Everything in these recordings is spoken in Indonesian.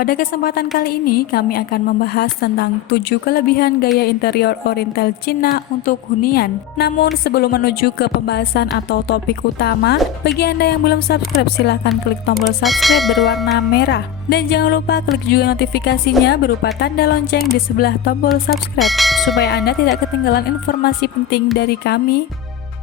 Pada kesempatan kali ini, kami akan membahas tentang 7 kelebihan gaya interior Oriental Cina untuk hunian. Namun, sebelum menuju ke pembahasan atau topik utama, bagi Anda yang belum subscribe, silahkan klik tombol subscribe berwarna merah. Dan jangan lupa klik juga notifikasinya berupa tanda lonceng di sebelah tombol subscribe, supaya Anda tidak ketinggalan informasi penting dari kami.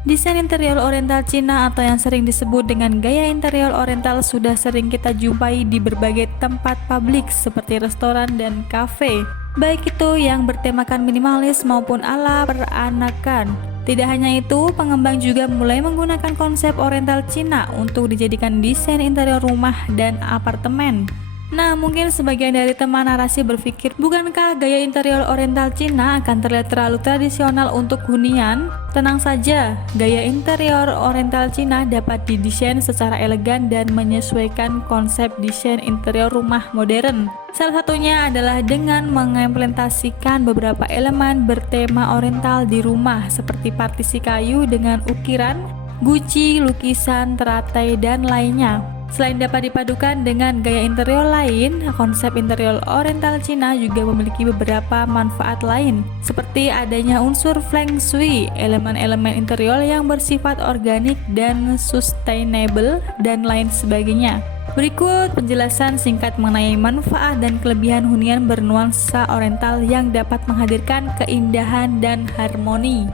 Desain interior Oriental Cina atau yang sering disebut dengan gaya interior Oriental sudah sering kita jumpai di berbagai tempat publik seperti restoran dan kafe, baik itu yang bertemakan minimalis maupun ala peranakan. Tidak hanya itu, pengembang juga mulai menggunakan konsep Oriental Cina untuk dijadikan desain interior rumah dan apartemen. Nah, mungkin sebagian dari teman narasi berpikir, bukankah gaya interior Oriental Cina akan terlihat terlalu tradisional untuk hunian? Tenang saja, gaya interior Oriental Cina dapat didesain secara elegan dan menyesuaikan konsep desain interior rumah modern. Salah satunya adalah dengan mengimplementasikan beberapa elemen bertema Oriental di rumah, seperti partisi kayu dengan ukiran, guci, lukisan, teratai, dan lainnya. Selain dapat dipadukan dengan gaya interior lain, konsep interior Oriental Cina juga memiliki beberapa manfaat lain, seperti adanya unsur feng shui, elemen-elemen interior yang bersifat organik dan sustainable, dan lain sebagainya. Berikut penjelasan singkat mengenai manfaat dan kelebihan hunian bernuansa Oriental yang dapat menghadirkan keindahan dan harmoni.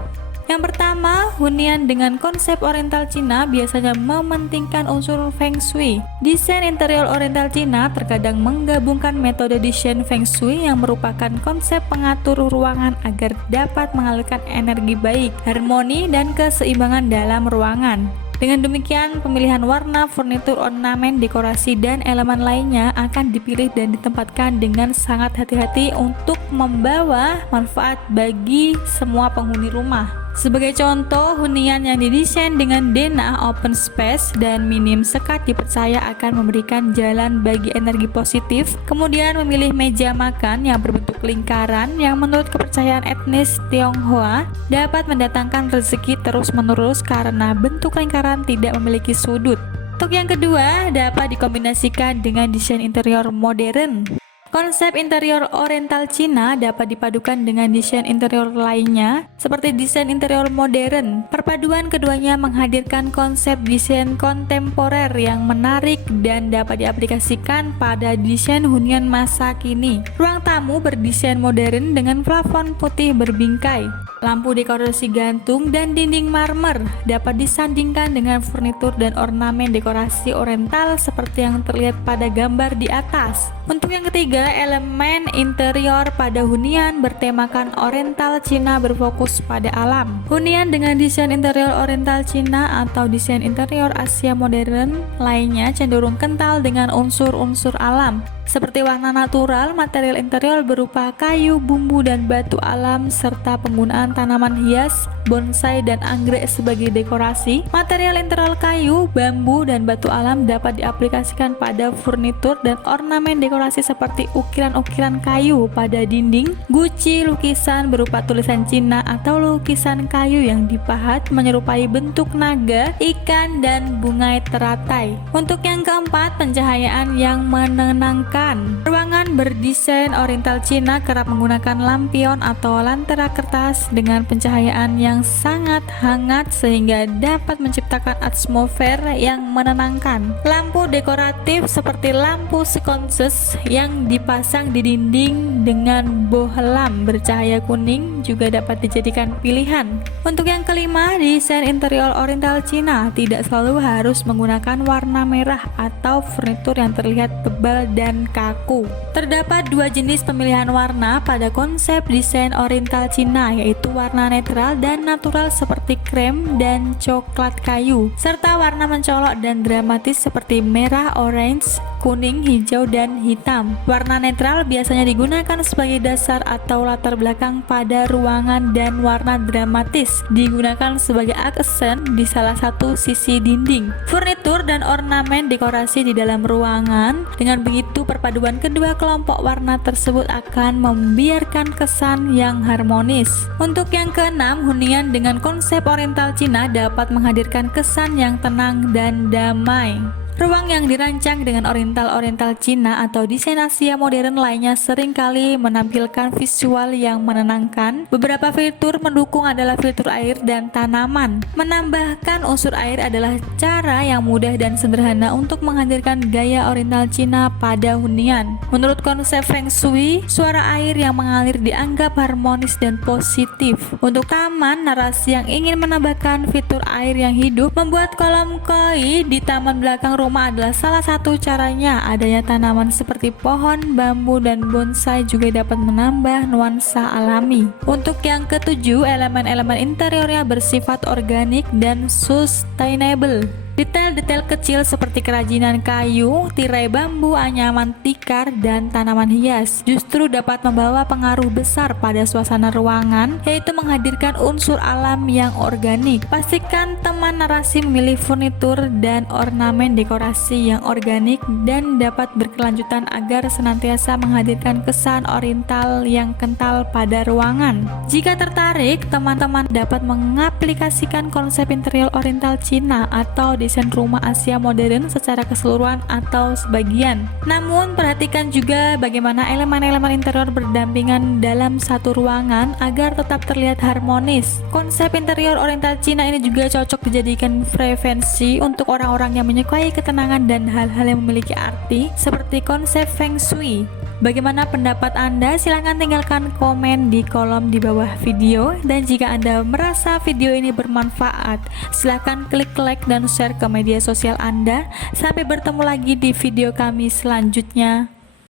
Yang pertama, hunian dengan konsep Oriental Cina biasanya mementingkan unsur Feng Shui. Desain interior Oriental Cina terkadang menggabungkan metode desain Feng Shui yang merupakan konsep pengatur ruangan agar dapat mengalirkan energi baik, harmoni, dan keseimbangan dalam ruangan. Dengan demikian, pemilihan warna, furnitur, ornamen, dekorasi, dan elemen lainnya akan dipilih dan ditempatkan dengan sangat hati-hati untuk membawa manfaat bagi semua penghuni rumah. Sebagai contoh, hunian yang didesain dengan denah open space dan minim sekat dipercaya akan memberikan jalan bagi energi positif. Kemudian memilih meja makan yang berbentuk lingkaran yang menurut kepercayaan etnis Tionghoa dapat mendatangkan rezeki terus-menerus karena bentuk lingkaran tidak memiliki sudut. Untuk yang kedua, dapat dikombinasikan dengan desain interior modern. Konsep interior Oriental Cina dapat dipadukan dengan desain interior lainnya, seperti desain interior modern. Perpaduan keduanya menghadirkan konsep desain kontemporer yang menarik dan dapat diaplikasikan pada desain hunian masa kini. Ruang tamu berdesain modern dengan plafon putih berbingkai, lampu dekorasi gantung, dan dinding marmer dapat disandingkan dengan furnitur dan ornamen dekorasi Oriental seperti yang terlihat pada gambar di atas. Untuk yang ketiga, elemen interior pada hunian bertemakan Oriental Cina berfokus pada alam. Hunian dengan desain interior Oriental Cina atau desain interior Asia modern lainnya cenderung kental dengan unsur-unsur alam, seperti warna natural. Material interior berupa kayu, bumbu, dan batu alam, serta penggunaan tanaman hias, bonsai, dan anggrek sebagai dekorasi. Material interior kayu, bambu, dan batu alam dapat diaplikasikan pada furnitur dan ornamen dekorasi seperti ukiran-ukiran kayu pada dinding, guci, lukisan berupa tulisan Cina atau lukisan kayu yang dipahat menyerupai bentuk naga, ikan, dan bunga teratai. Untuk yang keempat, pencahayaan yang menenangkan. Ruangan berdesain Oriental Cina kerap menggunakan lampion atau lentera kertas dengan pencahayaan yang sangat hangat sehingga dapat menciptakan atmosfer yang menenangkan. Lampu dekoratif seperti lampu sconces yang dipasang di dinding dengan bohlam bercahaya kuning juga dapat dijadikan pilihan. Untuk yang kelima, desain interior Oriental Cina tidak selalu harus menggunakan warna merah atau furnitur yang terlihat tebal dan kaku. Terdapat dua jenis pemilihan warna pada konsep desain Oriental Cina, yaitu warna netral dan natural seperti krem dan coklat kayu, serta warna mencolok dan dramatis seperti merah, orange, kuning, hijau, dan hitam. Warna netral biasanya digunakan sebagai dasar atau latar belakang pada ruangan dan warna dramatis digunakan sebagai aksen di salah satu sisi dinding, furnitur, dan ornamen dekorasi di dalam ruangan. Dengan begitu, perpaduan kedua kelompok warna tersebut akan membiarkan kesan yang harmonis. Untuk yang keenam, hunian dengan konsep Oriental Cina dapat menghadirkan kesan yang tenang dan damai. Ruang yang dirancang dengan oriental Cina atau desain Asia modern lainnya seringkali menampilkan visual yang menenangkan. Beberapa fitur mendukung adalah fitur air dan tanaman. Menambahkan unsur air adalah cara yang mudah dan sederhana untuk menghadirkan gaya oriental Cina pada hunian. Menurut konsep Feng Shui, suara air yang mengalir dianggap harmonis dan positif. Untuk taman, narasi yang ingin menambahkan fitur air yang hidup, membuat kolam koi di taman belakang rumah adalah salah satu caranya. Adanya tanaman seperti pohon, bambu, dan bonsai juga dapat menambah nuansa alami. Untuk yang ketujuh, elemen-elemen interiornya bersifat organik dan sustainable. Detail-detail kecil seperti kerajinan kayu, tirai bambu, anyaman tikar, dan tanaman hias justru dapat membawa pengaruh besar pada suasana ruangan, yaitu menghadirkan unsur alam yang organik. Pastikan teman narasi memilih furnitur dan ornamen dekorasi yang organik dan dapat berkelanjutan agar senantiasa menghadirkan kesan oriental yang kental pada ruangan. Jika tertarik, teman-teman dapat mengaplikasikan konsep interior oriental Cina atau desain rumah Asia modern secara keseluruhan atau sebagian. Namun, perhatikan juga bagaimana elemen-elemen interior berdampingan dalam satu ruangan agar tetap terlihat harmonis. Konsep interior oriental Cina ini juga cocok dijadikan referensi untuk orang-orang yang menyukai ketenangan dan hal-hal yang memiliki arti seperti konsep Feng Shui. Bagaimana pendapat Anda? Silahkan tinggalkan komen di kolom di bawah video. Dan jika Anda merasa video ini bermanfaat, silahkan klik like dan share ke media sosial Anda. Sampai bertemu lagi di video kami selanjutnya.